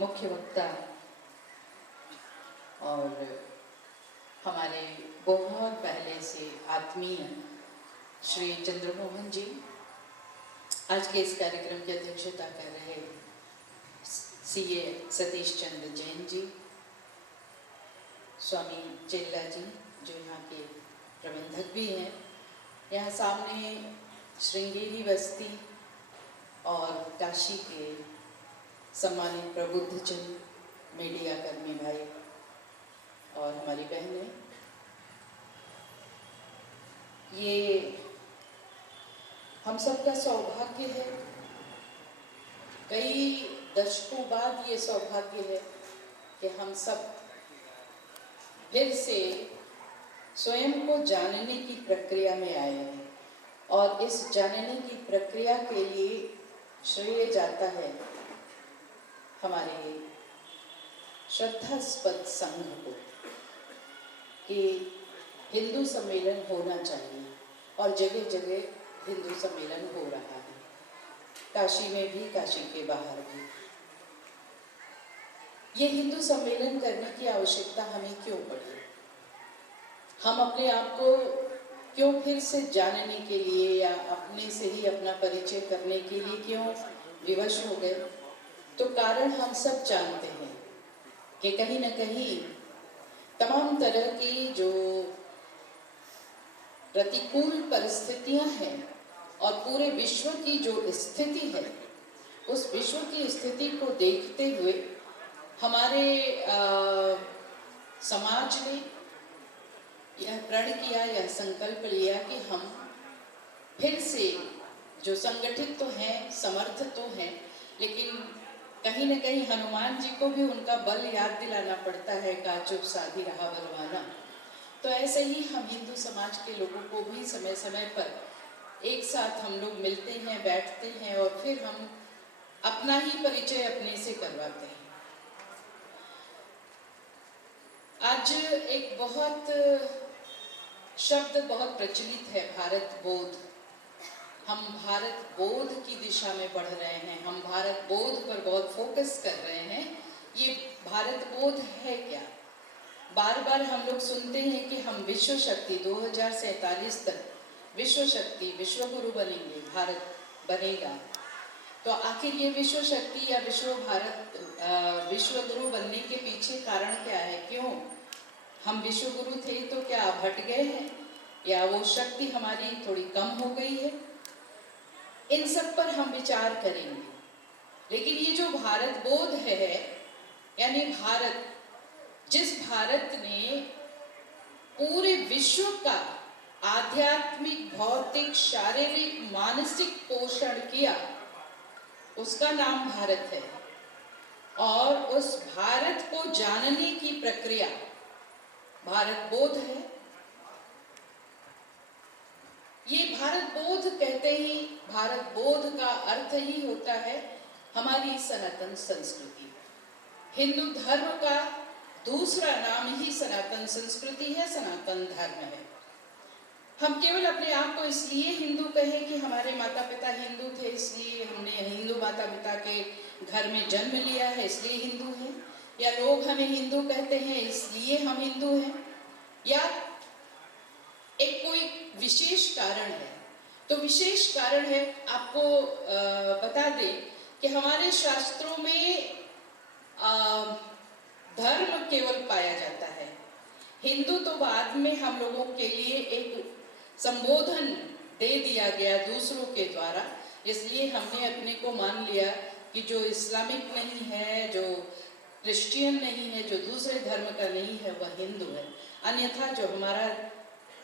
मुख्य वक्ता और हमारे बहुत पहले से आत्मीय श्री चंद्रमोहन जी आज के इस कार्यक्रम की अध्यक्षता कर रहे सीए सतीश चंद्र जैन जी, स्वामी चेल्ला जी जो यहाँ के प्रबंधक भी हैं, यहाँ सामने श्रृंगेरी बस्ती और काशी के सम्मानित प्रबुद्धजन, मीडिया कर्मी भाई और हमारी बहनें, ये हम सबका सौभाग्य है। कई दशकों बाद ये सौभाग्य है कि हम सब फिर से स्वयं को जानने की प्रक्रिया में आए हैं और इस जानने की प्रक्रिया के लिए श्रेय जाता है हमारे श्रद्धास्पद संघ को कि हिंदू सम्मेलन होना चाहिए और जगह जगह हिंदू सम्मेलन हो रहा है, काशी में भी, काशी के बाहर भी। ये हिंदू सम्मेलन करने की आवश्यकता हमें क्यों पड़ी? हम अपने आप को क्यों फिर से जानने के लिए या अपने से ही अपना परिचय करने के लिए क्यों विवश हो गए? तो कारण हम सब जानते हैं कि कहीं ना कहीं तमाम तरह की जो प्रतिकूल परिस्थितियां हैं और पूरे विश्व की जो स्थिति है, उस विश्व की स्थिति को देखते हुए हमारे समाज ने यह प्रण किया, यह संकल्प लिया कि हम फिर से जो संगठित तो हैं, समर्थ तो हैं, लेकिन कहीं न कहीं हनुमान जी को भी उनका बल याद दिलाना पड़ता है, का चुप साधी रहा बलवाना। तो ऐसे ही हम हिंदू समाज के लोगों को भी समय समय पर एक साथ हम लोग मिलते हैं, बैठते हैं और फिर हम अपना ही परिचय अपने से करवाते हैं। आज एक शब्द बहुत प्रचलित है, भारत बोध। हम भारत बोध की दिशा में बढ़ रहे हैं, हम भारत बोध पर बहुत फोकस कर रहे हैं। ये भारत बोध है क्या? बार बार हम लोग सुनते हैं कि हम विश्व शक्ति 2047 तक विश्व शक्ति, विश्व गुरु बनेंगे, भारत बनेगा। तो आखिर ये विश्व शक्ति या विश्व गुरु बनने के पीछे कारण क्या है? क्यों हम विश्व गुरु थे तो क्या अब हट गए हैं या वो शक्ति हमारी थोड़ी कम हो गई है? इन सब पर हम विचार करेंगे। लेकिन ये जो भारत बोध है, यानी भारत, जिस भारत ने पूरे विश्व का आध्यात्मिक, भौतिक, शारीरिक, मानसिक पोषण किया, उसका नाम भारत है। और उस भारत को जानने की प्रक्रिया भारत बोध है। ये भारत बोध कहते ही, भारत बोध का अर्थ ही होता है हमारी सनातन संस्कृति। हिंदू धर्म का दूसरा नाम ही सनातन संस्कृति है, सनातन धर्म है। हम केवल अपने आप को इसलिए हिंदू कहें कि हमारे माता पिता हिंदू थे, इसलिए हमने हिंदू माता पिता के घर में जन्म लिया है, इसलिए हिंदू हैं, या लोग हमें हिंदू कहते हैं इसलिए हम हिंदू हैं, या एक कोई विशेष कारण है? तो विशेष कारण है, आपको बता दें कि हमारे शास्त्रों में धर्म केवल पाया जाता है। हिंदू तो बाद में हम लोगों के लिए एक संबोधन दे दिया गया दूसरों के द्वारा, इसलिए हमने अपने को मान लिया कि जो इस्लामिक नहीं है, जो क्रिश्चियन नहीं है, जो दूसरे धर्म का नहीं है, वह हिंदू है। अन्यथा जो हमारा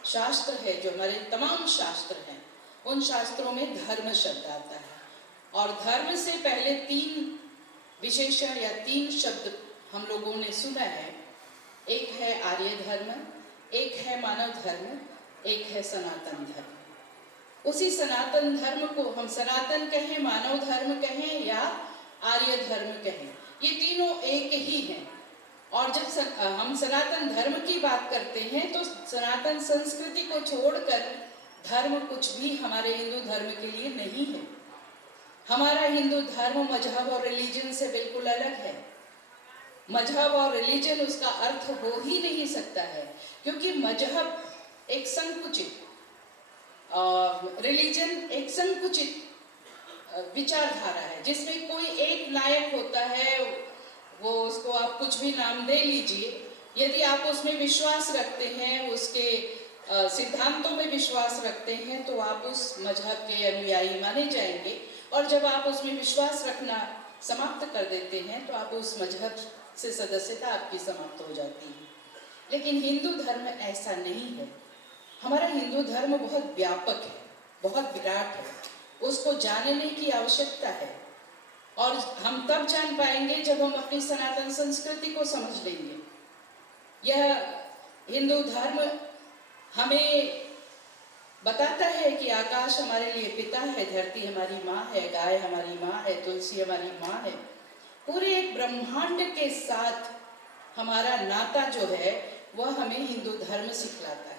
शास्त्र है, जो हमारे तमाम शास्त्र हैं, उन शास्त्रों में धर्म शब्द आता है। और धर्म से पहले 3 विशेषण या 3 शब्द हम लोगों ने सुना है। एक है आर्य धर्म, एक है मानव धर्म, एक है सनातन धर्म। उसी सनातन धर्म को हम सनातन कहें, मानव धर्म कहें या आर्य धर्म कहें, ये तीनों एक ही हैं। और जब हम सनातन धर्म की बात करते हैं तो सनातन संस्कृति को छोड़कर धर्म कुछ भी हमारे हिंदू धर्म के लिए नहीं है। हमारा हिंदू धर्म मजहब और रिलीजन से बिल्कुल अलग है। मजहब और रिलीजन उसका अर्थ हो ही नहीं सकता है, क्योंकि मजहब एक संकुचित और रिलीजन एक संकुचित विचारधारा है, जिसमें कोई एक नायक होता है, वो उसको आप कुछ भी नाम दे लीजिए, यदि आप उसमें विश्वास रखते हैं, उसके सिद्धांतों में विश्वास रखते हैं, तो आप उस मजहब के अनुयायी माने जाएंगे। और जब आप उसमें विश्वास रखना समाप्त कर देते हैं, तो आप उस मजहब से सदस्यता आपकी समाप्त हो जाती है। लेकिन हिंदू धर्म ऐसा नहीं है। हमारा हिंदू धर्म बहुत व्यापक है, बहुत विराट है, उसको जानने की आवश्यकता है। और हम तब जान पाएंगे जब हम अपनी सनातन संस्कृति को समझ लेंगे। यह हिंदू धर्म हमें बताता है कि आकाश हमारे लिए पिता है, धरती हमारी माँ है, गाय हमारी माँ है, तुलसी हमारी माँ है। पूरे एक ब्रह्मांड के साथ हमारा नाता जो है वह हमें हिंदू धर्म सिखलाता है।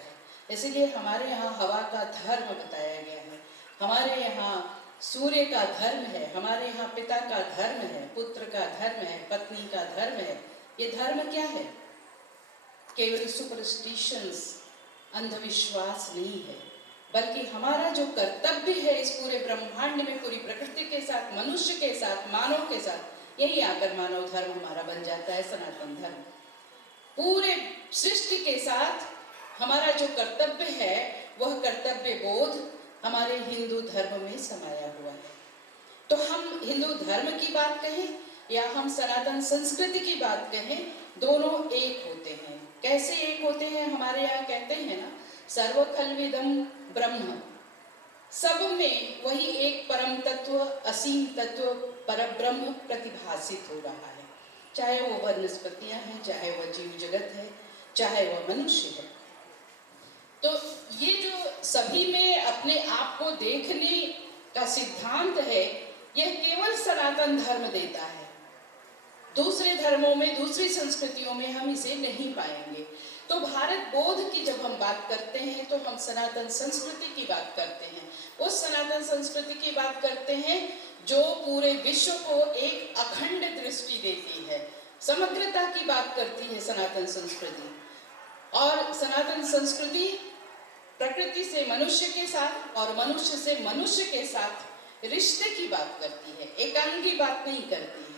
इसीलिए हमारे यहाँ हवा का धर्म बताया गया है, हमारे यहाँ सूर्य का धर्म है, हमारे यहाँ पिता का धर्म है, पुत्र का धर्म है, पत्नी का धर्म है। ये धर्म क्या है? केवल सुपरस्टिशंस, अंधविश्वास नहीं है, बल्कि हमारा जो कर्तव्य है इस पूरे ब्रह्मांड में, पूरी प्रकृति के साथ, मनुष्य के साथ, मानव के साथ, यही आकर मानव धर्म हमारा बन जाता है सनातन धर्म। पूरे सृष्टि के साथ हमारा जो कर्तव्य है वह कर्तव्य बोध हमारे हिंदू धर्म में समाया हुआ है। तो हम हिंदू धर्म की बात कहें या हम सनातन संस्कृति की बात कहें, दोनों एक होते हैं। कैसे एक होते हैं? हमारे यहाँ कहते हैं ना, सर्व खल्विदम ब्रह्म, सब में वही एक परम तत्व, असीम तत्व, परब्रह्म प्रतिभासित हो रहा है। चाहे वो वनस्पतियां हैं, चाहे वह जीव जगत है, चाहे वह मनुष्य है। तो ये जो सभी में अपने आप को देखने का सिद्धांत है, यह केवल सनातन धर्म देता है। दूसरे धर्मों में, दूसरी संस्कृतियों में हम इसे नहीं पाएंगे। तो भारत बोध की जब हम बात करते हैं तो हम सनातन संस्कृति की बात करते हैं। उस सनातन संस्कृति की बात करते हैं जो पूरे विश्व को एक अखंड दृष्टि देती है, समग्रता की बात करती है सनातन संस्कृति। और सनातन संस्कृति प्रकृति से मनुष्य के साथ और मनुष्य से मनुष्य के साथ रिश्ते की बात करती है, एकांगी बात नहीं करती है।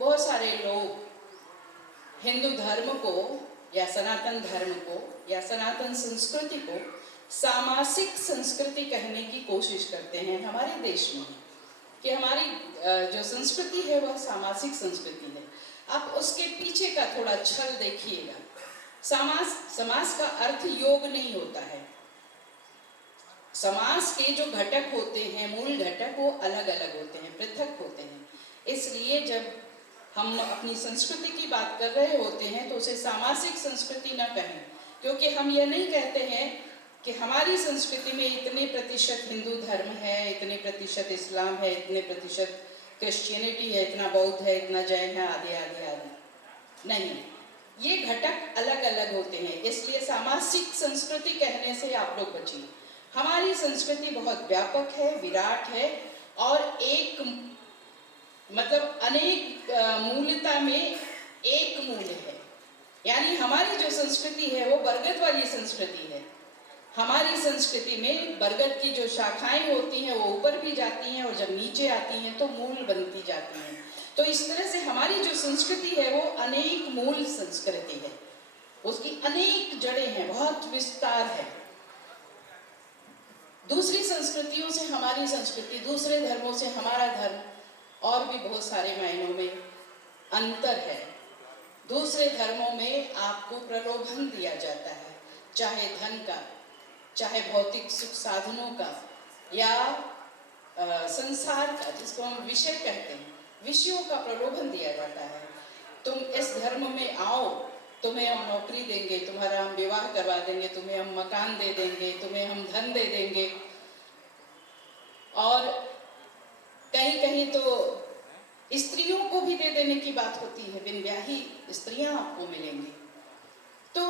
बहुत सारे लोग हिंदू धर्म को या सनातन धर्म को या सनातन संस्कृति को सामासिक संस्कृति कहने की कोशिश करते हैं हमारे देश में, कि हमारी जो संस्कृति है वह सामासिक संस्कृति है। आप उसके पीछे का थोड़ा छल देखिएगा। समास का अर्थ योग नहीं होता है। समास के जो घटक होते हैं, मूल घटक, वो अलग अलग होते हैं, पृथक होते हैं। इसलिए जब हम अपनी संस्कृति की बात कर रहे होते हैं तो उसे सामासिक संस्कृति न कहें, क्योंकि हम यह नहीं कहते हैं कि हमारी संस्कृति में इतने प्रतिशत हिंदू धर्म है, इतने प्रतिशत इस्लाम है, इतने प्रतिशत क्रिश्चियनिटी है, इतना बौद्ध है, इतना जैन है, आदि आदि आदि। नहीं, ये घटक अलग अलग होते हैं। इसलिए सामासिक संस्कृति कहने से आप लोग बचिए। हमारी संस्कृति बहुत व्यापक है, विराट है और एक मतलब अनेक मूलता में एक मूल है। यानी हमारी जो संस्कृति है वो बरगद वाली संस्कृति है। हमारी संस्कृति में बरगद की जो शाखाएं होती हैं वो ऊपर भी जाती हैं और जब नीचे आती हैं तो मूल बनती जाती हैं। तो इस तरह से हमारी जो संस्कृति है वो अनेक मूल संस्कृति है, उसकी अनेक जड़ें हैं, बहुत विस्तार है। दूसरी संस्कृतियों से हमारी संस्कृति, दूसरे धर्मों से हमारा धर्म और भी बहुत सारे मायनों में अंतर है। दूसरे धर्मों में आपको प्रलोभन दिया जाता है, चाहे धन का, चाहे भौतिक सुख साधनों का, या संसार का, जिसको हम विषय कहते हैं, विषयों का प्रलोभन दिया जाता है। तुम इस धर्म में आओ, तुम्हें हम नौकरी देंगे, तुम्हारा हम विवाह करवा देंगे, तुम्हें हम मकान दे देंगे, तुम्हें हम धन दे देंगे। और कहीं कहीं तो स्त्रियों को भी दे देने की बात होती है, बिन ब्याही स्त्रियां आपको मिलेंगी। तो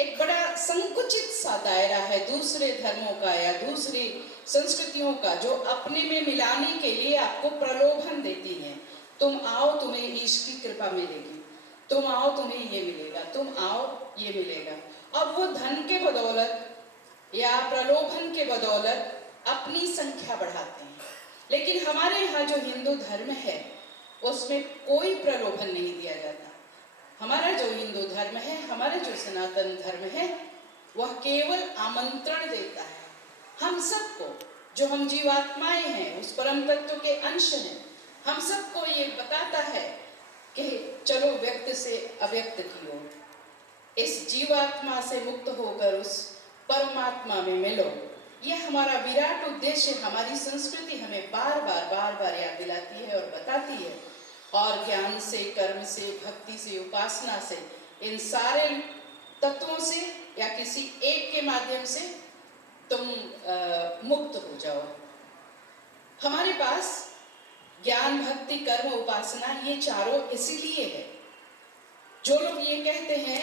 एक बड़ा संकुचित सा दायरा है दूसरे धर्मों का या दूसरी संस्कृतियों का, जो अपने में मिलाने के लिए आपको प्रलोभन देती हैं। तुम आओ, तुम्हें ईश की कृपा मिलेगी, तुम आओ तुम्हें ये मिलेगा, तुम आओ ये मिलेगा। अब वो धन के बदौलत या प्रलोभन के बदौलत अपनी संख्या बढ़ाते हैं। लेकिन हमारे यहाँ जो हिंदू धर्म है उसमें कोई प्रलोभन नहीं दिया जाता। हमारा जो हिंदू धर्म है, हमारा जो सनातन धर्म है, वह केवल आमंत्रण देता है हम सबको, जो हम जीवात्माएं हैं, उस परम तत्व के अंश हैं, हम सबको ये बताता है कि चलो व्यक्त से अव्यक्त की ओर, इस जीवात्मा से मुक्त होकर उस परमात्मा में मिलो। यह हमारा विराट उद्देश्य, हमारी संस्कृति हमें बार बार याद दिलाती है और बताती है। और ज्ञान से, कर्म से, भक्ति से, उपासना से, इन सारे तत्वों से या किसी एक के माध्यम से तुम मुक्त हो जाओ। हमारे पास ज्ञान, भक्ति, कर्म, उपासना ये चारों इसीलिए है। जो लोग ये कहते हैं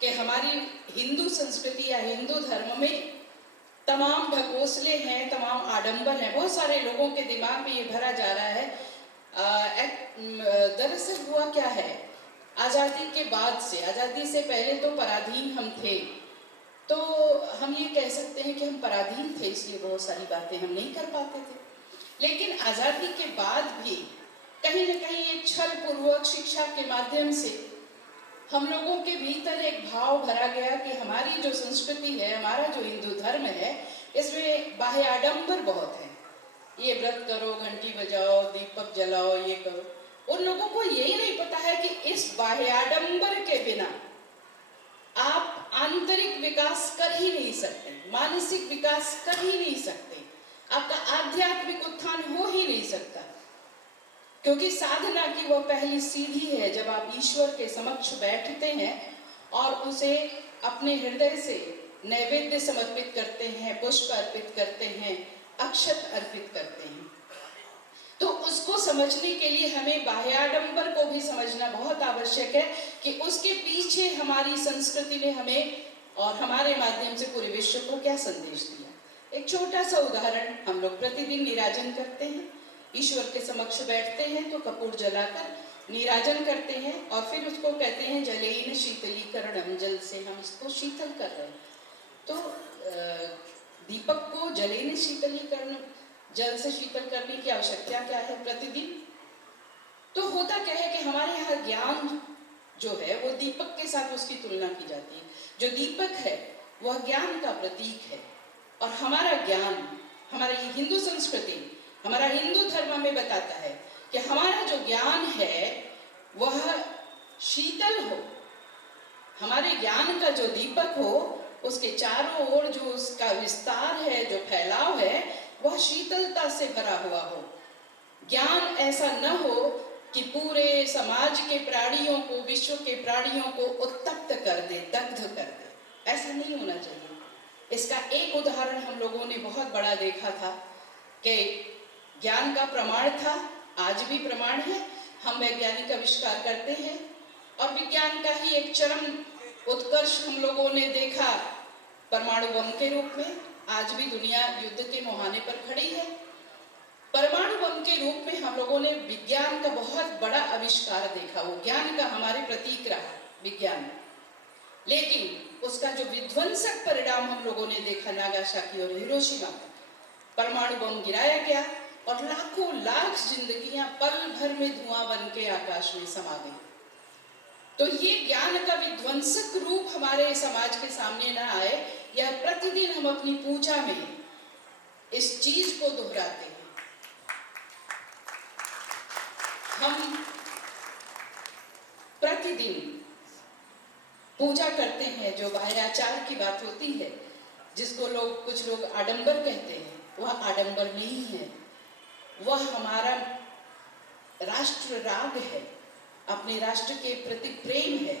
कि हमारी हिंदू संस्कृति या हिंदू धर्म में तमाम ढकोसले हैं, तमाम आडंबर हैं, बहुत सारे लोगों के दिमाग में ये भरा जा रहा है। दरअसल हुआ क्या है, आज़ादी के बाद से, आज़ादी से पहले तो पराधीन हम थे, तो हम ये कह सकते हैं कि हम पराधीन थे, इसलिए बहुत सारी बातें हम नहीं कर पाते थे। लेकिन आज़ादी के बाद भी कहीं न कहीं एक छल पूर्वक शिक्षा के माध्यम से हम लोगों के भीतर एक भाव भरा गया कि हमारी जो संस्कृति है, हमारा जो हिंदू धर्म है, इसमें बाह्य आडंबर बहुत है। ये व्रत करो, घंटी बजाओ, दीपक जलाओ, ये करो। उन लोगों को यही नहीं पता है कि इस बाह्य आडंबर के बिना आप आंतरिक विकास कर ही नहीं सकते, मानसिक विकास कर ही नहीं सकते, आपका आध्यात्मिक उत्थान हो ही नहीं सकता। क्योंकि साधना की वह पहली सीढ़ी है जब आप ईश्वर के समक्ष बैठते हैं और उसे अपने हृदय से नैवेद्य समर्पित करते हैं, पुष्प अर्पित करते हैं, अक्षत अर्पित करते हैं। तो उसको समझने के लिए हमें बाह्याडंबर को भी समझना बहुत आवश्यक है कि उसके पीछे हमारी संस्कृति ने हमें और हमारे माध्यम से पूरे विश्व को क्या संदेश दिया। एक छोटा सा उदाहरण, हम लोग प्रतिदिन नीराजन करते हैं, ईश्वर के समक्ष बैठते हैं तो कपूर जलाकर नीराजन करते हैं और फिर उसको कहते हैं जलेन शीतलीकरणम, जल से हम इसको शीतल कर रहे हैं। तो दीपक को जलेन शीतलीकरण, जल से शीतल करने की आवश्यकता क्या है प्रतिदिन? तो होता क्या है कि हमारे यहाँ ज्ञान जो है वो दीपक के साथ उसकी तुलना की जाती है। जो दीपक है वह ज्ञान का प्रतीक है और हमारा ज्ञान, हमारी हिंदू संस्कृति, हमारा हिंदू धर्म हमें बताता है कि हमारा जो ज्ञान है वह शीतल हो। हमारे ज्ञान का जो दीपक हो उसके चारों ओर जो उसका विस्तार है, जो फैलाव है, वह शीतलता से भरा हुआ हो। ज्ञान ऐसा न हो कि पूरे समाज के प्राणियों को, विश्व के प्राणियों को उत्तप्त कर दे, दग्ध कर दे। ऐसा नहीं होना चाहिए। इसका एक उदाहरण हम लोगों ने बहुत बड़ा देखा था कि ज्ञान का प्रमाण था, आज भी प्रमाण है। हम वैज्ञानिक आविष्कार करते हैं और विज्ञान का ही एक चरम उत्कर्ष हम लोगों ने देखा परमाणु बम के रूप में। आज भी दुनिया युद्ध के मुहाने पर खड़ी है। परमाणु बम के रूप में हम लोगों ने विज्ञान का बहुत बड़ा आविष्कार देखा, वो ज्ञान का हमारे प्रतीक रहा विज्ञान। लेकिन उसका जो विध्वंसक परिणाम हम लोगों ने देखा नागासाकी और हिरोशिमा, परमाणु बम गिराया गया और लाखों लाख जिंदगियां पल भर में धुआं बन के आकाश में समा गई। तो ये ज्ञान का विध्वंसक रूप हमारे समाज के सामने ना आए, यह प्रतिदिन हम अपनी पूजा में इस चीज को दोहराते हैं। हम प्रतिदिन पूजा करते हैं, जो बाह्याचार की बात होती है, जिसको कुछ लोग आडंबर कहते हैं, वह आडंबर नहीं है, वह हमारा राष्ट्र राग है, अपने राष्ट्र के प्रति प्रेम है।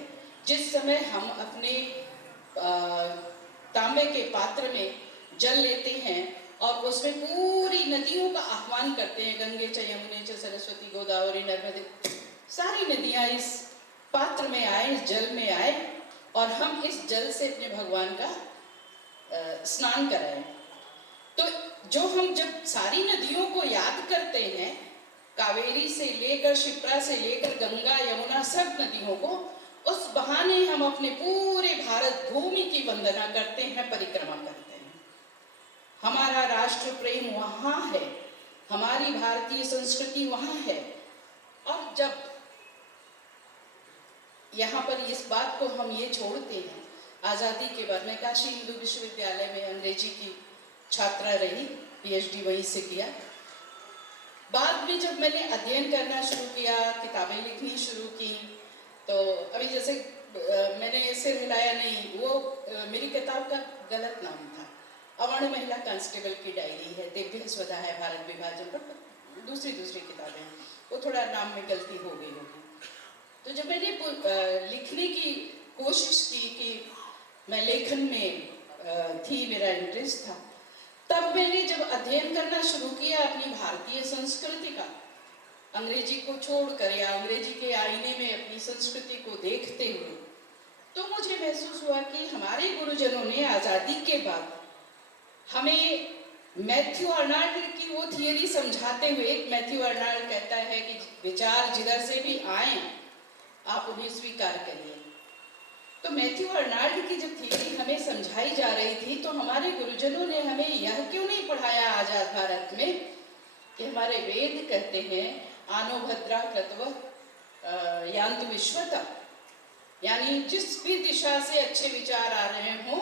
जिस समय हम अपने तांबे के पात्र में जल लेते हैं और उसमें पूरी नदियों का आह्वान करते हैं, गंगे च यमुने च सरस्वती गोदावरी नर्मदे, सारी नदियां इस पात्र में आए, इस जल में आए और हम इस जल से अपने भगवान का स्नान कराएं। तो जो हम जब सारी नदियों को याद करते हैं, कावेरी से लेकर, शिप्रा से लेकर गंगा, यमुना, सब नदियों को, उस बहाने हम अपने पूरे भारत भूमि की वंदना करते हैं, परिक्रमा करते हैं। हमारा राष्ट्र प्रेम वहाँ है, हमारी भारतीय संस्कृति वहाँ है। और जब यहाँ पर इस बात को हम ये छोड़ते हैं, आज़ादी के बाद मैं काशी हिंदू विश्वविद्यालय में अंग्रेजी की छात्रा रही, पीएचडी वहीं से किया। बाद में जब मैंने अध्ययन करना शुरू किया, किताबें लिखनी शुरू की, तो अभी जैसे मैंने सिर हिलाया नहीं, वो मेरी किताब का गलत नाम था, अवर्ण महिला कांस्टेबल की डायरी है, दिव्य स्वधा है, भारत विभाजन पर दूसरी किताबें हैं, वो थोड़ा नाम में गलती हो गई होगी। तो जब मैंने लिखने की कोशिश की कि मैं लेखन में थी, मेरा इंटरेस्ट था, तब मैंने जब अध्ययन करना शुरू किया अपनी भारतीय संस्कृति का, अंग्रेजी को छोड़कर या अंग्रेजी के आईने में अपनी संस्कृति को देखते हुए, तो मुझे महसूस हुआ कि हमारे गुरुजनों ने आज़ादी के बाद हमें मैथ्यू अर्नाल्ड की वो थियरी समझाते हुए, मैथ्यू अर्नाल्ड कहता है कि विचार जिधर से भी आए आप उन्हें स्वीकार करिए। तो मैथ्यू अर्नाल्ड की जब थियरी हमें समझाई जा रही थी, तो हमारे गुरुजनों ने हमें यह क्यों नहीं पढ़ाया आजाद भारत में कि हमारे वेद कहते हैं आनो भद्रा कृतव यान्तु विश्वता, यानी जिस भी दिशा से अच्छे विचार आ रहे हों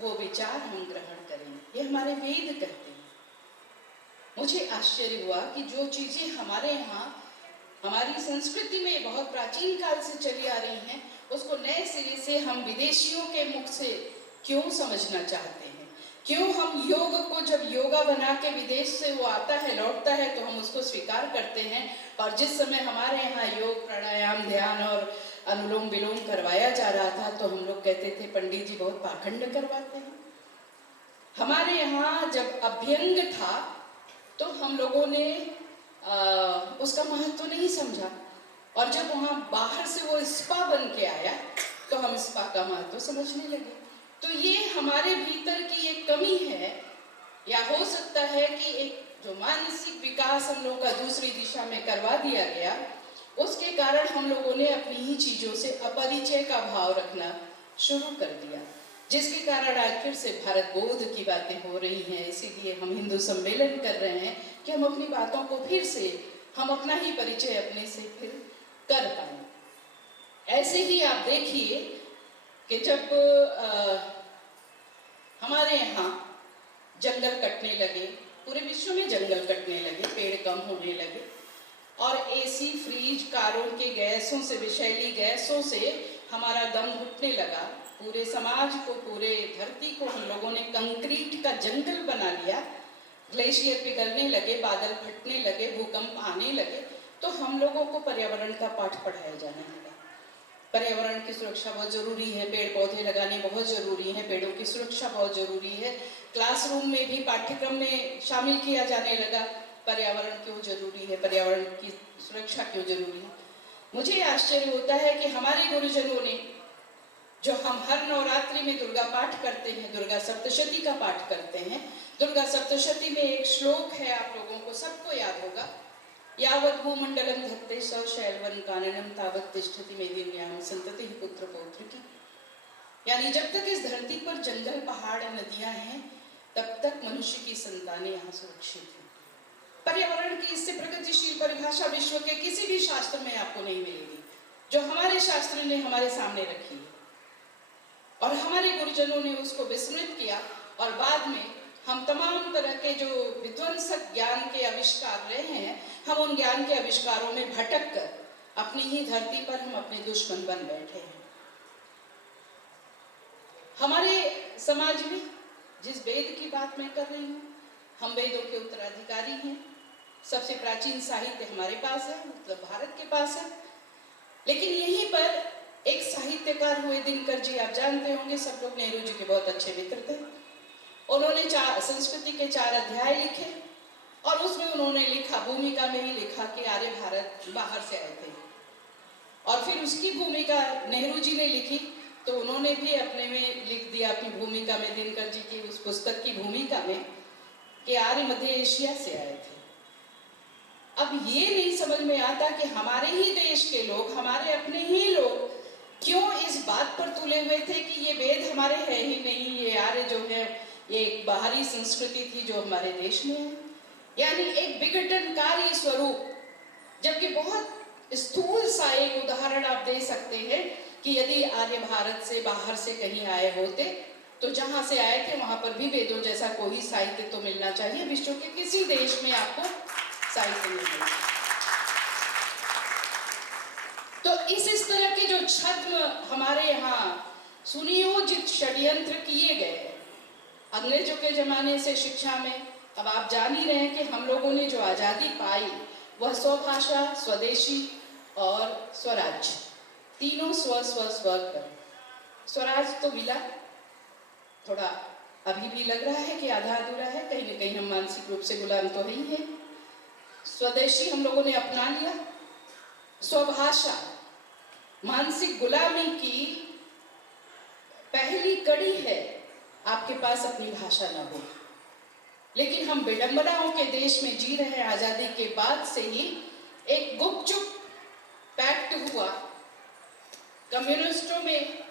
वो विचार हम ग्रहण करेंगे, ये हमारे वेद कहते हैं। मुझे आश्चर्य हुआ कि जो चीजें हमारे यहाँ हमारी संस्कृति में बहुत प्राचीन काल से चली आ रही हैं, उसको नए सिरे से हम विदेशियों के मुख से क्यों समझना चाहते हैं। क्यों हम योग को जब योगा बना के विदेश से वो आता है, लौटता है, तो हम उसको स्वीकार करते हैं, और जिस समय हमारे यहाँ योग, प्राणायाम, ध्यान और अनुलोम विलोम करवाया जा रहा था, तो हम लोग कहते थे पंडित जी बहुत पाखंड करवाते हैं। हमारे यहाँ जब अभ्यंग था तो हम लोगों ने उसका महत्व नहीं समझा, और जब वहाँ बाहर से वो स्पा बन के आया तो हम स्पा का महत्व समझने लगे। तो ये हमारे भीतर की एक कमी है, या हो सकता है कि एक जो मानसिक विकास हम लोगों का दूसरी दिशा में करवा दिया गया, उसके कारण हम लोगों ने अपनी ही चीज़ों से अपरिचय का भाव रखना शुरू कर दिया, जिसके कारण आज फिर से भारत बोध की बातें हो रही हैं। इसीलिए हम हिंदू सम्मेलन कर रहे हैं कि हम अपनी बातों को फिर से, हम अपना ही परिचय अपने से फिर कर पाए। ऐसे ही आप देखिए कि जब हमारे यहाँ जंगल कटने लगे, पूरे विश्व में जंगल कटने लगे, पेड़ कम होने लगे, और एसी, फ्रीज, कारों के गैसों से, विषैली गैसों से हमारा दम घुटने लगा, पूरे समाज को, पूरे धरती को हम लोगों ने कंक्रीट का जंगल बना लिया, ग्लेशियर पिघलने लगे, बादल फटने लगे, भूकंप आने लगे, तो हम लोगों को पर्यावरण का पाठ पढ़ाया जाने लगा। पर्यावरण की सुरक्षा बहुत जरूरी है, पेड़ पौधे लगाने बहुत जरूरी है, पेड़ों की सुरक्षा बहुत जरूरी है। क्लासरूम में भी पाठ्यक्रम में शामिल किया जाने लगा, पर्यावरण क्यों जरूरी है, पर्यावरण की सुरक्षा क्यों जरूरी है। मुझे आश्चर्य होता है कि हमारे गुरुजनों ने, जो हम हर नवरात्रि में दुर्गा पाठ करते हैं, दुर्गा सप्तशती का पाठ करते हैं, दुर्गा सप्तशती में एक श्लोक है, आप लोगों को सबको याद होगा, यावत् भूमंडलम धत्ते स शैलवन काननम तावत् तिष्ठति मेदिन्याम संततिः पुत्र पौत्र की, यानी जब तक इस धरती पर जंगल, पहाड़, नदियां हैं, तब तक मनुष्य की संतानें यहाँ सुरक्षित हैं। पर्यावरण की इससे प्रगतिशील परिभाषा विश्व के किसी भी शास्त्र में आपको नहीं मिलेगी, जो हमारे शास्त्र ने हमारे सामने रखी है, और हमारे गुरुजनों ने उसको विस्मृत किया, और बाद में हम तमाम तरह के जो विध्वंसक ज्ञान के आविष्कार रहे हैं, हम उन ज्ञान के आविष्कारों में भटक कर अपनी ही धरती पर हम अपने दुश्मन बन बैठे हैं। हमारे समाज में जिस वेद की बात मैं कर रही हूँ, हम वेदों के उत्तराधिकारी हैं। सबसे प्राचीन साहित्य हमारे पास है, मतलब भारत के पास है। लेकिन यहीं पर एक साहित्यकार हुए दिनकर जी, आप जानते होंगे, सब लोग नेहरू जी के बहुत अच्छे मित्र थे। उन्होंने संस्कृति के 4 अध्याय लिखे, और उसमें उन्होंने लिखा, भूमिका में ही लिखा कि आर्य भारत बाहर से आए थे, और फिर उसकी भूमिका नेहरू जी ने लिखी, तो उन्होंने भी अपने में लिख दिया अपनी भूमिका में, दिनकर जी की उस पुस्तक की भूमिका में, कि आर्य मध्य एशिया से आए थे। अब ये नहीं समझ में आता कि हमारे ही देश के लोग, हमारे अपने ही लोग क्यों इस बात पर तुले हुए थे कि ये वेद हमारे है ही नहीं, ये आर्य जो है ये एक बाहरी संस्कृति थी जो हमारे देश में है, यानी एक विघटनकारी स्वरूप। जबकि बहुत स्थूल सा एक उदाहरण आप दे सकते हैं कि यदि आर्य भारत से बाहर से कहीं आए होते तो जहां से आए थे वहां पर भी वेदों जैसा कोई साहित्य तो मिलना चाहिए। विश्व के किसी देश में आपको साहित्य नहीं मिलेगा। तो इस तरह के जो छद्म हमारे यहाँ सुनियोजित षड्यंत्र किए गए अंग्रेजों के जमाने से शिक्षा में, अब आप जान ही रहे हैं कि हम लोगों ने जो आज़ादी पाई वह स्वभाषा, स्वदेशी और स्वराज, तीनों स्व स्व स्व कर। स्वराज तो मिला, थोड़ा अभी भी लग रहा है कि आधा अधूरा है, कहीं न कहीं हम मानसिक रूप से गुलाम तो ही हैं। स्वदेशी हम लोगों ने अपना लिया, स्वभाषा मानसिक गुलामी की पहली कड़ी है, आपके पास अपनी भाषा ना हो। लेकिन हम विडंबनाओं के देश में जी रहे हैं। आजादी के बाद से ही एक गुपचुप पैक्ट हुआ कम्युनिस्टों में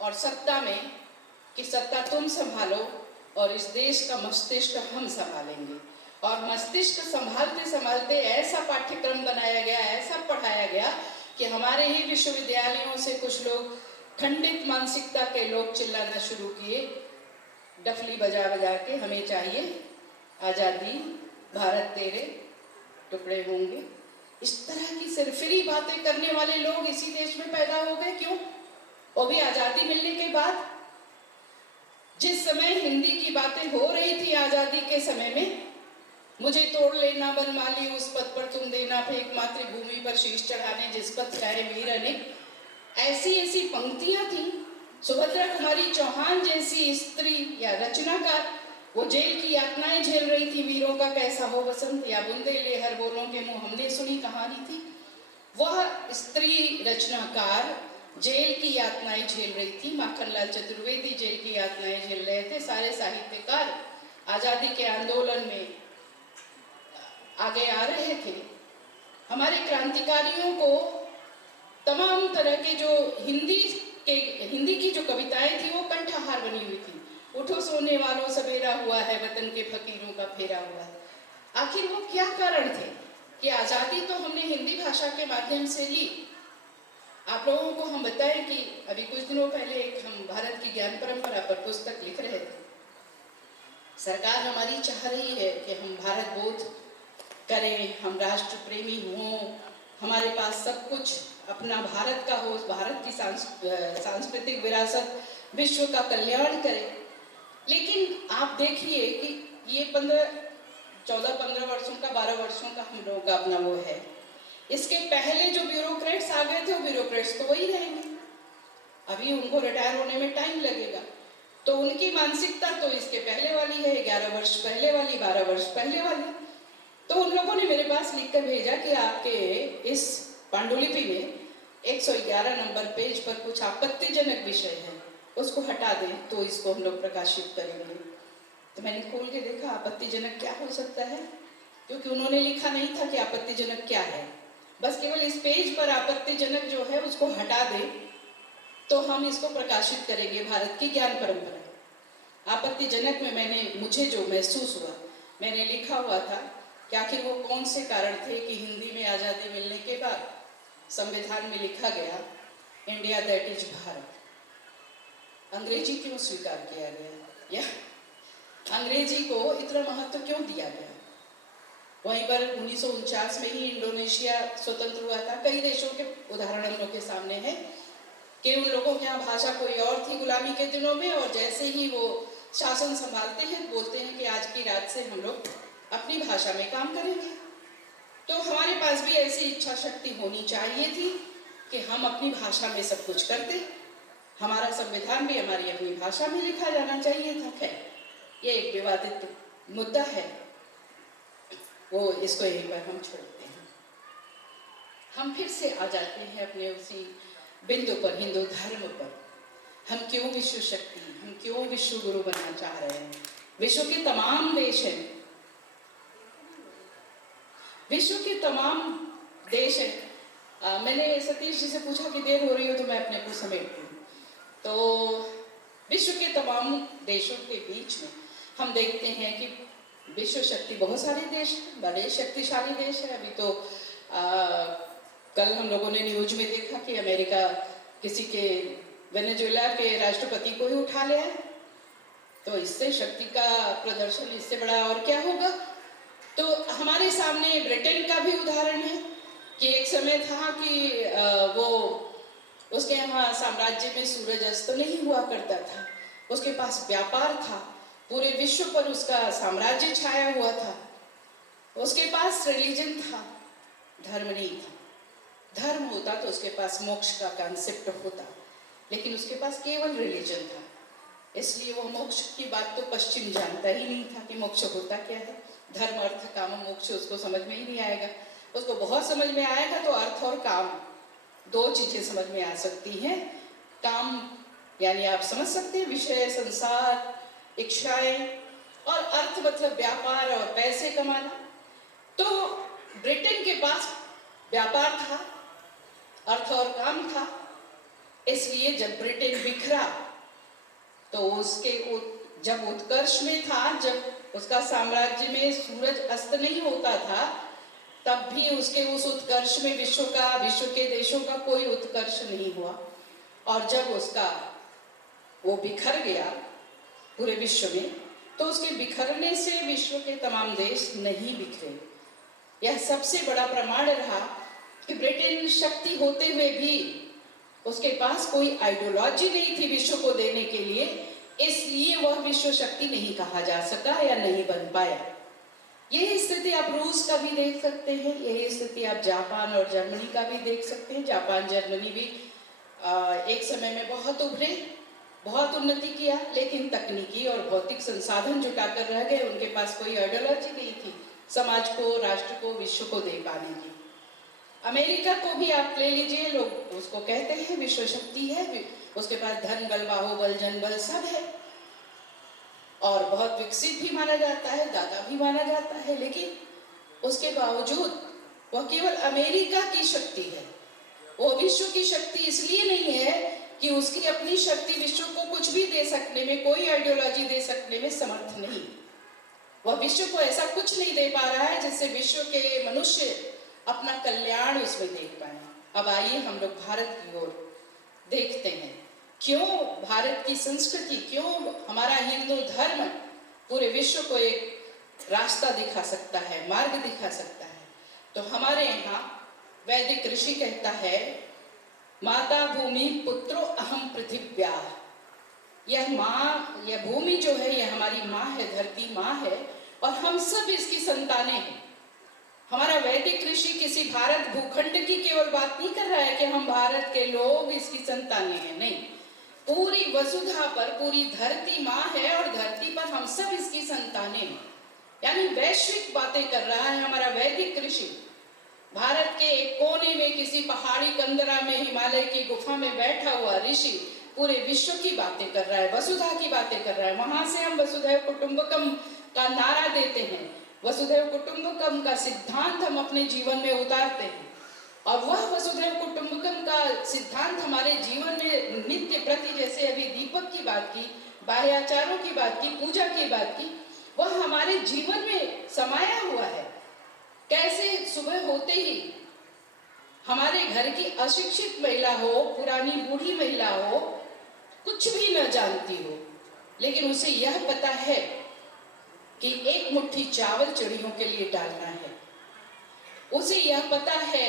और सत्ता में कि सत्ता तुम संभालो और इस देश का मस्तिष्क हम संभालेंगे। और मस्तिष्क संभालते संभालते ऐसा पाठ्यक्रम बनाया गया, ऐसा पढ़ाया गया कि हमारे ही विश्वविद्यालयों से कुछ लोग खंडित मानसिकता के लोग चिल्लाना शुरू किए, डफली बजा बजा के, हमें चाहिए आज़ादी, भारत तेरे टुकड़े होंगे। इस तरह की सिरफिरी बातें करने वाले लोग इसी देश में पैदा हो गए। क्यों? वो भी आज़ादी मिलने के बाद। जिस समय हिंदी की बातें हो रही थी आज़ादी के समय में, मुझे तोड़ लेना बनमाली उस पद पर तुम देना फेंक, मातृभूमि पर शीश चढ़ाने जिस पद चाहे वीर अनेक, ऐसी ऐसी पंक्तियां थी। सुभद्रा कुमारी चौहान जैसी स्त्री या रचनाकार वो जेल की यातनाएं झेल रही थी, वीरों का कैसा हो बसंत या बुंदे ले हर बोलों के मुंह हमने सुनी कहानी थी। वह स्त्री रचनाकार जेल की यातनाएं झेल रही थी। माखनलाल चतुर्वेदी जेल की यातनाएं झेल रहे थे। सारे साहित्यकार आजादी के आंदोलन में आगे आ रहे थे। हमारे क्रांतिकारियों को तमाम तरह के जो हिंदी की जो कविताएं थी वो कंठहार बनी हुई थी। उठो सोने वालों सवेरा हुआ है, वतन के फकीरों का फेरा हुआ है। आखिर वो क्या कारण थे कि आज़ादी तो हमने हिंदी भाषा के माध्यम से ली। आप लोगों को हम बताएं कि अभी कुछ दिनों पहले एक हम भारत की ज्ञान परंपरा पर पुस्तक लिख रहे थे। सरकार हमारी चाह रही है कि हम भारत बोध करें, हम राष्ट्र प्रेमी हों, हमारे पास सब कुछ अपना भारत का हो, भारत की सांस्कृतिक विरासत विश्व का कल्याण करें। लेकिन आप देखिए कि ये 14-15 वर्षों का, 12 वर्षों का हम लोगों का अपना वो है। इसके पहले जो ब्यूरोक्रेट्स आ गए थे वो ब्यूरोक्रेट्स तो वही रहेंगे, अभी उनको रिटायर होने में टाइम लगेगा। तो उनकी मानसिकता तो इसके पहले वाली है, 11 वर्ष पहले वाली, 12 वर्ष पहले वाली। तो उन लोगों ने मेरे पास लिख कर भेजा कि आपके इस पांडुलिपि में 111 नंबर पेज पर कुछ आपत्तिजनक विषय है, उसको हटा दें तो इसको हम लोग प्रकाशित करेंगे। तो मैंने खोल के देखा आपत्तिजनक क्या हो सकता है, क्योंकि उन्होंने लिखा नहीं था कि आपत्तिजनक क्या है। बस केवल इस पेज पर आपत्तिजनक जो है उसको हटा दें तो हम इसको प्रकाशित करेंगे, भारत की ज्ञान परंपरा। आपत्तिजनक में मुझे जो महसूस हुआ, मैंने लिखा हुआ था कि आखिर वो कौन से कारण थे कि हिंदी में आज़ादी मिलने के बाद संविधान में लिखा गया इंडिया दैट इज भारत, अंग्रेजी क्यों स्वीकार किया गया या अंग्रेजी को इतना महत्व क्यों दिया गया। वहीं पर 1949 में ही इंडोनेशिया स्वतंत्र हुआ था। कई देशों के उदाहरण हम लोग के सामने है कि उन लोगों के यहाँ भाषा कोई और थी गुलामी के दिनों में, और जैसे ही वो शासन संभालते हैं बोलते हैं कि आज की रात से हम लोग अपनी भाषा में काम करेंगे। तो हमारे पास भी ऐसी इच्छा शक्ति होनी चाहिए थी कि हम अपनी भाषा में सब कुछ करते। हमारा संविधान भी हमारी अपनी भाषा में लिखा जाना चाहिए था। खैर ये एक विवादित मुद्दा है, वो इसको यहीं पर हम छोड़ते हैं। हम फिर से आ जाते हैं अपने उसी बिंदु पर, हिंदू धर्म पर। हम क्यों विश्व शक्ति, हम क्यों विश्व गुरु बनना चाह रहे हैं। विश्व के तमाम देश हैं, विश्व के तमाम देश हैं। मैंने सतीश जी से पूछा कि देर हो रही हो तो मैं अपने को समेट लूँ। तो विश्व के तमाम देशों के बीच में हम देखते हैं कि विश्व शक्ति बहुत सारे देश हैं, बड़े शक्तिशाली देश है। अभी तो कल हम लोगों ने न्यूज में देखा कि अमेरिका किसी के वेनेजुएला के राष्ट्रपति को ही उठा लिया है। तो इससे शक्ति का प्रदर्शन इससे बड़ा और क्या होगा। तो हमारे सामने ब्रिटेन का भी उदाहरण है कि एक समय था कि वो उसके यहाँ साम्राज्य में सूरज अस्त नहीं हुआ करता था, उसके पास व्यापार था, पूरे विश्व पर उसका साम्राज्य छाया हुआ था। उसके पास रिलीजन था, धर्म नहीं था। धर्म होता तो उसके पास मोक्ष का कॉन्सेप्ट होता, लेकिन उसके पास केवल रिलीजन था। इसलिए वो मोक्ष की बात तो पश्चिम जानता ही नहीं था कि मोक्ष होता क्या है। धर्म अर्थ काम मोक्ष उसको समझ में ही नहीं आएगा। उसको बहुत समझ में आएगा तो अर्थ और काम दो चीजें समझ में आ सकती हैं। काम यानी आप समझ सकते हैं विषय, संसार, इच्छाएं, और अर्थ मतलब व्यापार और पैसे कमाना। तो ब्रिटेन के पास व्यापार था, अर्थ और काम था। इसलिए जब ब्रिटेन बिखरा तो उसके जब उत्कर्ष में था, जब उसका साम्राज्य में सूरज अस्त नहीं होता था, तब भी उसके उस उत्कर्ष में विश्व के देशों का कोई उत्कर्ष नहीं हुआ। और जब उसका वो बिखर गया पूरे विश्व में, तो उसके बिखरने से विश्व के तमाम देश नहीं बिखरे। यह सबसे बड़ा प्रमाण रहा कि ब्रिटेन शक्ति होते हुए भी उसके पास कोई आइडियोलॉजी नहीं थी विश्व को देने के लिए, इसलिए वह विश्व शक्ति नहीं कहा जा सका या नहीं बन पाया। यही स्थिति आप रूस का भी देख सकते हैं, यही स्थिति आप जापान और जर्मनी का भी देख सकते हैं। जापान जर्मनी भी एक समय में बहुत उभरे, बहुत उन्नति किया, लेकिन तकनीकी और भौतिक संसाधन जुटाकर रह गए। उनके पास कोई आइडियोलॉजी नहीं थी समाज को, राष्ट्र को, विश्व को दे पाने की। अमेरिका को भी आप ले लीजिए, लोग उसको कहते हैं विश्व शक्ति है, उसके पास धन बल, बाहुबल, जनबल सब है और बहुत विकसित भी माना जाता है, दाता भी माना जाता है, लेकिन उसके बावजूद वह केवल अमेरिका की शक्ति है। वो विश्व की शक्ति इसलिए नहीं है कि उसकी अपनी शक्ति विश्व को कुछ भी दे सकने में, कोई आइडियोलॉजी दे सकने में समर्थ नहीं। वह विश्व को ऐसा कुछ नहीं दे पा रहा है जिससे विश्व के मनुष्य अपना कल्याण उसमें देख पाए। अब आइए हम लोग भारत की ओर देखते हैं, क्यों भारत की संस्कृति, क्यों हमारा हिंदू धर्म पूरे विश्व को एक रास्ता दिखा सकता है, मार्ग दिखा सकता है। तो हमारे यहाँ वैदिक ऋषि कहता है, माता भूमि पुत्रो अहम पृथिव्या। यह माँ, यह भूमि जो है, यह हमारी माँ है, धरती माँ है और हम सब इसकी संतानें हैं। हमारा वैदिक ऋषि किसी भारत भूखंड की केवल बात नहीं कर रहा है कि हम भारत के लोग इसकी संतानें हैं, नहीं, पूरी वसुधा पर पूरी धरती माँ है और धरती पर हम सब इसकी संतानें हैं। यानी वैश्विक बातें कर रहा है हमारा वैदिक ऋषि। भारत के एक कोने में किसी पहाड़ी कंदरा में, हिमालय की गुफा में बैठा हुआ ऋषि पूरे विश्व की बातें कर रहा है, वसुधा की बातें कर रहा है। वहां से हम वसुधैव कुटुंबकम का नारा देते हैं, वसुधैव कुटुंबकम का सिद्धांत हम अपने जीवन में उतारते हैं और वह वसुधैव कुटुंबकम का सिद्धांत हमारे जीवन में नित्य प्रति, जैसे अभी दीपक की बात की, बाह्याचारों की बात की, पूजा की बात की, वह हमारे जीवन में समाया हुआ है। कैसे सुबह होते ही हमारे घर की अशिक्षित महिला हो, पुरानी बूढ़ी महिला हो, कुछ भी न जानती हो, लेकिन उसे यह पता है कि एक मुट्ठी चावल चिड़ियों के लिए डालना है। उसे यह पता है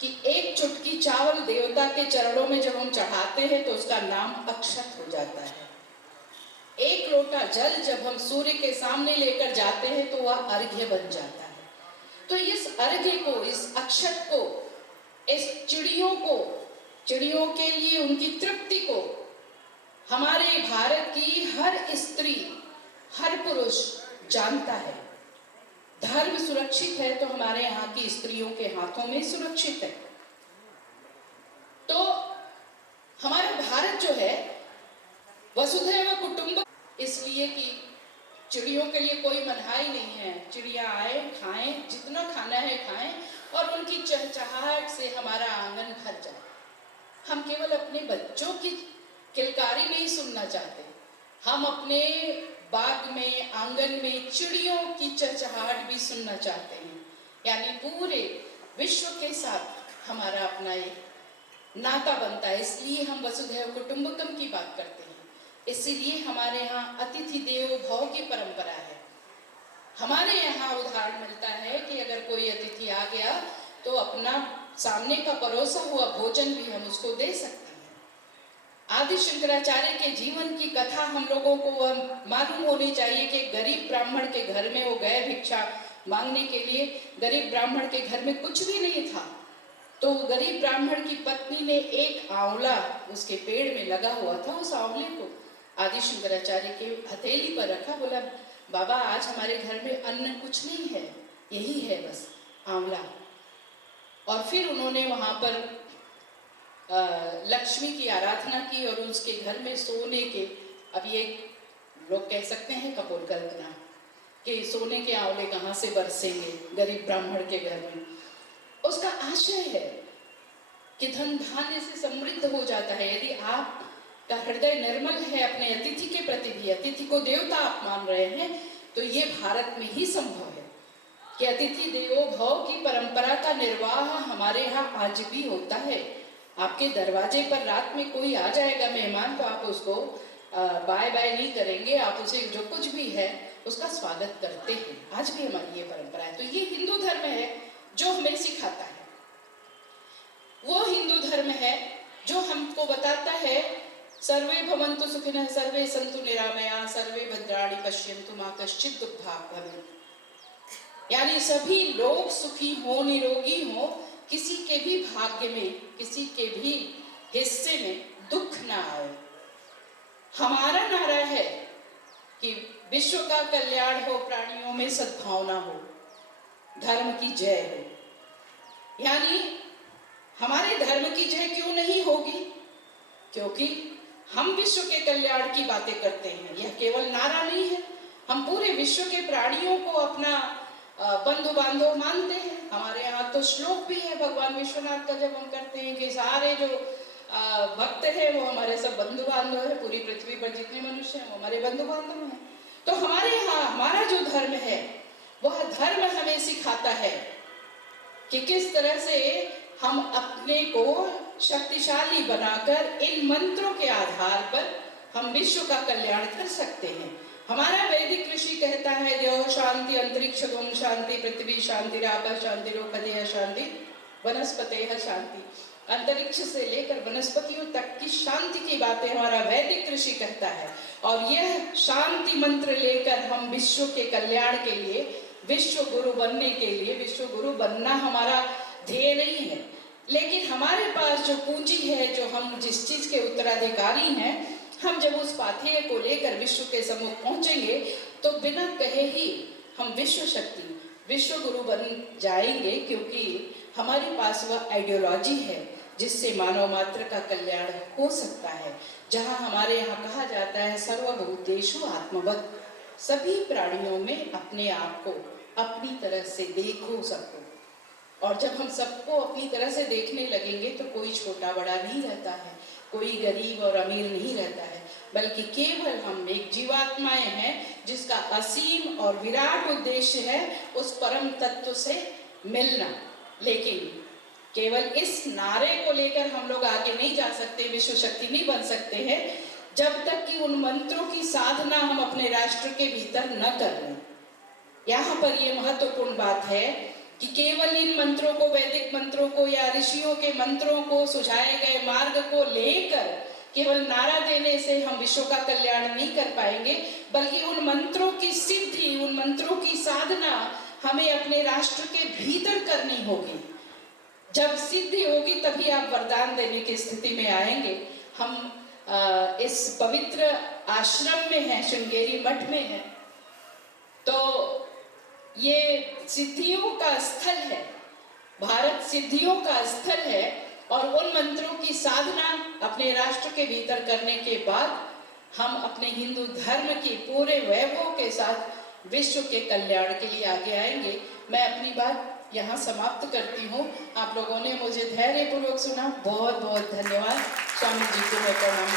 कि एक चुटकी चावल देवता के चरणों में जब हम चढ़ाते हैं तो उसका नाम अक्षत हो जाता है। एक लोटा जल जब हम सूर्य के सामने लेकर जाते हैं तो वह अर्घ्य बन जाता है। तो इस अर्घ्य को, इस अक्षत को, इस चिड़ियों के लिए उनकी तृप्ति को हमारे भारत की हर स्त्री, हर पुरुष जानता है। धर्म सुरक्षित है तो हमारे यहाँ की स्त्रियों के हाथों में सुरक्षित है। तो हमारा भारत जो है वसुधैव कुटुंबकम, इसलिए कि चिड़ियों के लिए कोई मनाही नहीं है। चिड़िया आए, खाएं, जितना खाना है खाएं और उनकी की चहचहाहट से हमारा आंगन भर जाए। हम केवल अपने बच्चों की किलकारी नहीं सुनना चाहते, हम अपने बाग में, आंगन में चिड़ियों की चहचहाहट भी सुनना चाहते हैं। यानी पूरे विश्व के साथ हमारा अपना एक नाता बनता है। इसलिए हम वसुधैव कुटुंबकम की बात करते हैं। इसीलिए हमारे यहाँ अतिथि देवो भव की परंपरा है। हमारे यहाँ उदाहरण मिलता है कि अगर कोई अतिथि आ गया तो अपना सामने का परोसा हुआ भोजन भी हम उसको दे सकते हैं। आदि शंकराचार्य के जीवन की कथा हम लोगों को मालूम होनी चाहिए कि गरीब ब्राह्मण के घर में वो गए भिक्षा मांगने के लिए। गरीब ब्राह्मण के घर में कुछ भी नहीं था, तो गरीब ब्राह्मण की पत्नी ने एक आंवला उसके पेड़ में लगा हुआ था, उस आंवले को आदि शंकराचार्य के हथेली पर रखा, बोला बाबा आज हमारे घर में अन्न कुछ नहीं है, यही है बस आंवला। और फिर उन्होंने वहां पर लक्ष्मी की आराधना की और उसके घर में सोने के, अब ये लोग कह सकते हैं कपोल कल्पना कि सोने के आंवले कहाँ से बरसेंगे गरीब ब्राह्मण के घर में। उसका आशय है कि धन धान्य से समृद्ध हो जाता है यदि आपका हृदय निर्मल है अपने अतिथि के प्रति भी, अतिथि को देवता आप मान रहे हैं, तो ये भारत में ही संभव है कि अतिथि देवो भव की परंपरा का निर्वाह हमारे यहाँ आज भी होता है। आपके दरवाजे पर रात में कोई आ जाएगा मेहमान, तो आप उसको बाय बाय नहीं करेंगे, आप उसे जो कुछ भी है उसका स्वागत करते हैं। आज भी हमारी ये परंपरा है। तो ये हिंदू धर्म है जो हमें सिखाता है, वो हिंदू धर्म है जो हमको बताता है सर्वे भवन्तु सुखिनः सर्वे सन्तु निरामया सर्वे भद्राणि पश्यन्तु मा कश्चित् दुःखभाग् भवेत्। यानी सभी लोग सुखी हो, निरोगी हो, किसी के भी भाग्य में, किसी के भी हिस्से में दुख ना आए। हमारा नारा है कि विश्व का कल्याण हो, प्राणियों में सद्भावना हो, धर्म की जय हो। यानी हमारे धर्म की जय क्यों नहीं होगी? क्योंकि हम विश्व के कल्याण की बातें करते हैं। यह केवल नारा नहीं है, हम पूरे विश्व के प्राणियों को अपना बंधु बांधव मानते हैं। हमारे यहाँ तो श्लोक भी है भगवान विश्वनाथ का, जब हम करते हैं कि सारे जो भक्त है वो हमारे सब बंधु बांधव है, पूरी पृथ्वी पर जितने मनुष्य हैं वो हमारे बंधु बांधव हैं। तो हमारे यहाँ हमारा जो धर्म है वह धर्म हमें सिखाता है कि किस तरह से हम अपने को शक्तिशाली बनाकर इन मंत्रों के आधार पर हम विश्व का कल्याण कर सकते हैं। हमारा वैदिक ऋषि कहता है देव शांति, अंतरिक्ष ओम शांति, पृथ्वी शांति, आप शांति, रोपदेह शांति, वनस्पतेह शांति। अंतरिक्ष से लेकर वनस्पतियों तक की शांति की बातें हमारा वैदिक ऋषि कहता है। और यह शांति मंत्र लेकर हम विश्व के कल्याण के लिए, विश्व गुरु बनने के लिए, विश्व गुरु बनना हमारा ध्येय नहीं है, लेकिन हमारे पास जो पूंजी है, जो हम जिस चीज के उत्तराधिकारी हैं, हम जब उस पाथेय को लेकर विश्व के सम्मुख पहुंचेंगे तो बिना कहे ही हम विश्व शक्ति, विश्व गुरु बन जाएंगे, क्योंकि हमारे पास वह आइडियोलॉजी है जिससे मानव मात्र का कल्याण हो सकता है। जहां हमारे यहाँ कहा जाता है सर्वभूतेषु आत्मवत्, सभी प्राणियों में अपने आप को अपनी तरह से देखो सबको। और जब हम सबको अपनी तरह से देखने लगेंगे तो कोई छोटा बड़ा नहीं रहता है, कोई गरीब और अमीर नहीं रहता है, बल्कि केवल हम एक जीवात्माएं हैं जिसका असीम और विराट उद्देश्य है उस परम तत्व से मिलना। लेकिन केवल इस नारे को लेकर हम लोग आगे नहीं जा सकते, विश्व शक्ति नहीं बन सकते हैं, जब तक कि उन मंत्रों की साधना हम अपने राष्ट्र के भीतर न कर लें। यहाँ पर यह महत्वपूर्ण बात है कि केवल इन मंत्रों को, वैदिक मंत्रों को या ऋषियों के मंत्रों को, सुझाए गए मार्ग को लेकर केवल नारा देने से हम विश्व का कल्याण नहीं कर पाएंगे, बल्कि उन मंत्रों की सिद्धि, उन मंत्रों की साधना हमें अपने राष्ट्र के भीतर करनी होगी। जब सिद्धि होगी तभी आप वरदान देने की स्थिति में आएंगे। हम इस पवित्र आश्रम में हैं, श्रृंगेरी मठ में हैं, तो ये सिद्धियों का स्थल है, भारत सिद्धियों का स्थल है। और उन मंत्रों की साधना अपने राष्ट्र के भीतर करने के बाद हम अपने हिंदू धर्म की पूरे वैभव के साथ विश्व के कल्याण के लिए आगे आएंगे। मैं अपनी बात यहाँ समाप्त करती हूँ। आप लोगों ने मुझे धैर्यपूर्वक सुना, बहुत बहुत धन्यवाद। स्वामी जी को मैं प्रणाम